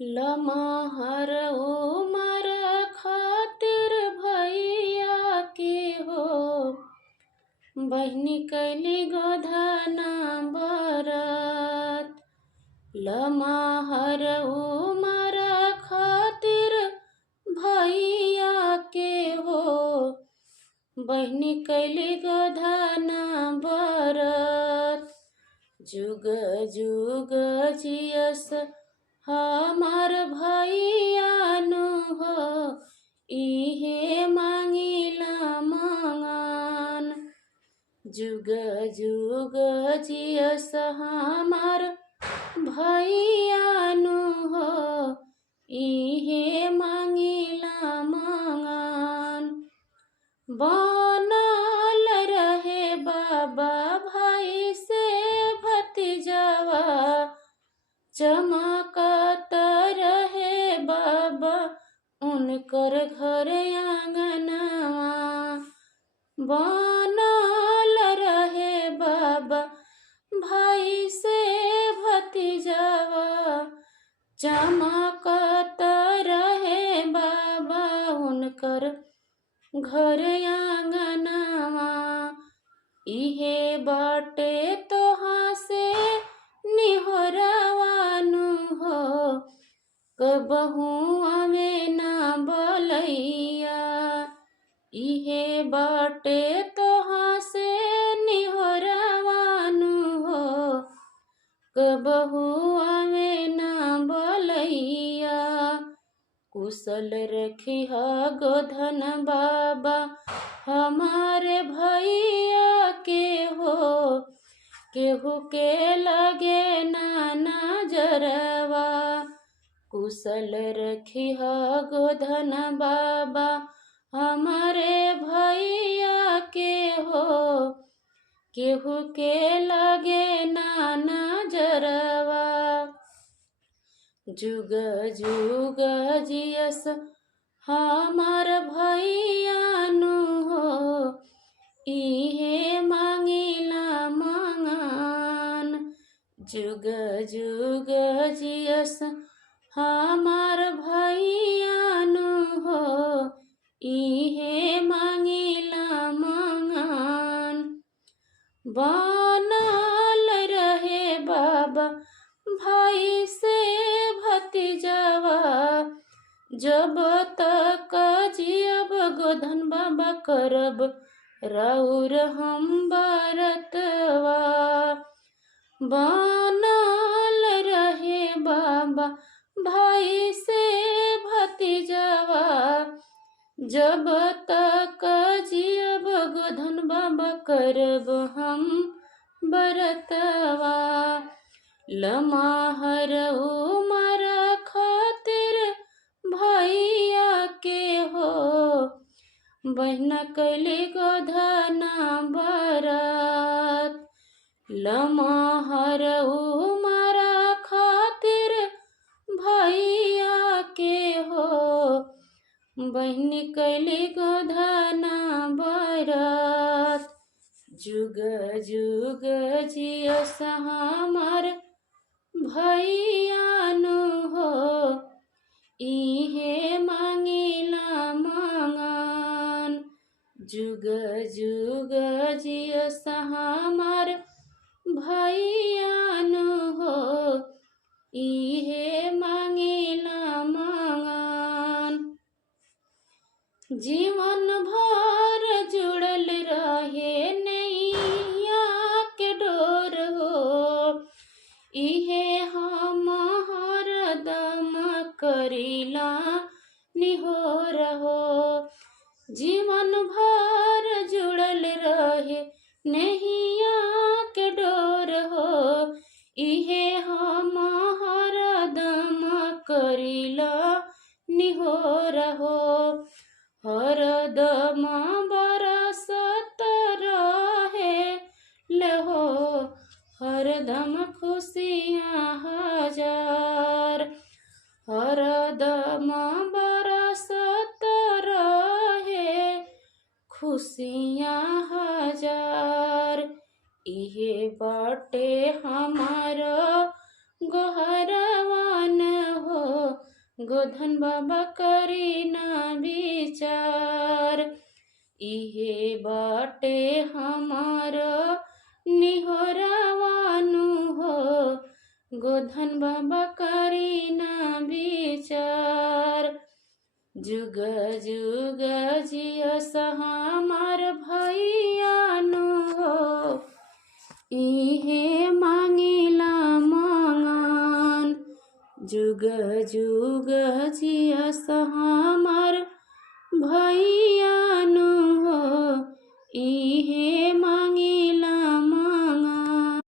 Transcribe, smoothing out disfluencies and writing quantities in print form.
लमहर उमर खातिर भैया के हो, बहिनी कैली गोधना बरत। लमहर उमर खातिर भैया के हो, बहिनी कैली गोधना बरत। जुग जुग जियस हमार भैया नु हो, इहे मांगिला मंगन। जुग जुग जियस हमार भैया नु हो, इहे मांगिला मंगन। बनल रहे बाबा भाई से भतीजवा, चमकत रहे बाबा उनकर घर आंगनवा। बनल रहे बाबा भाई से भतीजवा, चमकत रहे बाबा उनकर घर आंगनवा। इहे बाटे तोहा से निहोरवा नु हो, कबहू आवे ना बलैया। इहे बाटे तोहा से निहोरवा नु हो, कबहू आवे ना बलैया। कुशल रखिह गोधन बाबा हमारे भैया के हो, केहू के लगे ना नजरवा। कुशल रखिह गोधन बाबा हमारे भैया के हो, केहू के लगे ना नजरवा। जुग जुग जियस हमार भैया नु हो, इहे मांगिला मंगन। जुग जुग जियस हमार भैया नु हो, इहे मांगिला मंगन। बनल रहे बाबा भाई से भतीजवा, जब तक जियब गोधन बाबा करब राउर हम बरतवा। बनल रहे बाबा भाई से भतीजवा, जब तक जियब गोधन बाबा करब हम बरतवा। लमहर उमर खातिर भैया के हो, बहिना कैली गोधना बरत। लमहर उमर खातिर भैया के हो, बहिनी कैली गोधना बरत। जुग जुग जियस हमार भैया नु हो, इहे मांगिला मंगन। जुग जुग जियस हमार भैया नु हो, इहे मांगिला मंगन। जीवन भर जुड़ल रहे नैया के डोर हो, इहे हम हरदम करीला निहोर हो। जीवन भर जुड़ल रहे नैया के डोर हो, इहे हम हरदम करीला निहोर हो। हरदम बरसत रहे लहो, हरदम खुशियाँ हजार। हरदम बरसत रहे खुशियाँ हजार। इहे बाटे हमार गोहरवन हो, गोधन बाबा करी ना विचार। इहे बाटे हमार निहोरावानु हो, गोधन बाबा करी ना विचार। जुग जुग जियस हमार भैयानु हो, इहे मांगिला मंगन। जुग जुग जियस हमार भैयानु हो, इहे मांगिला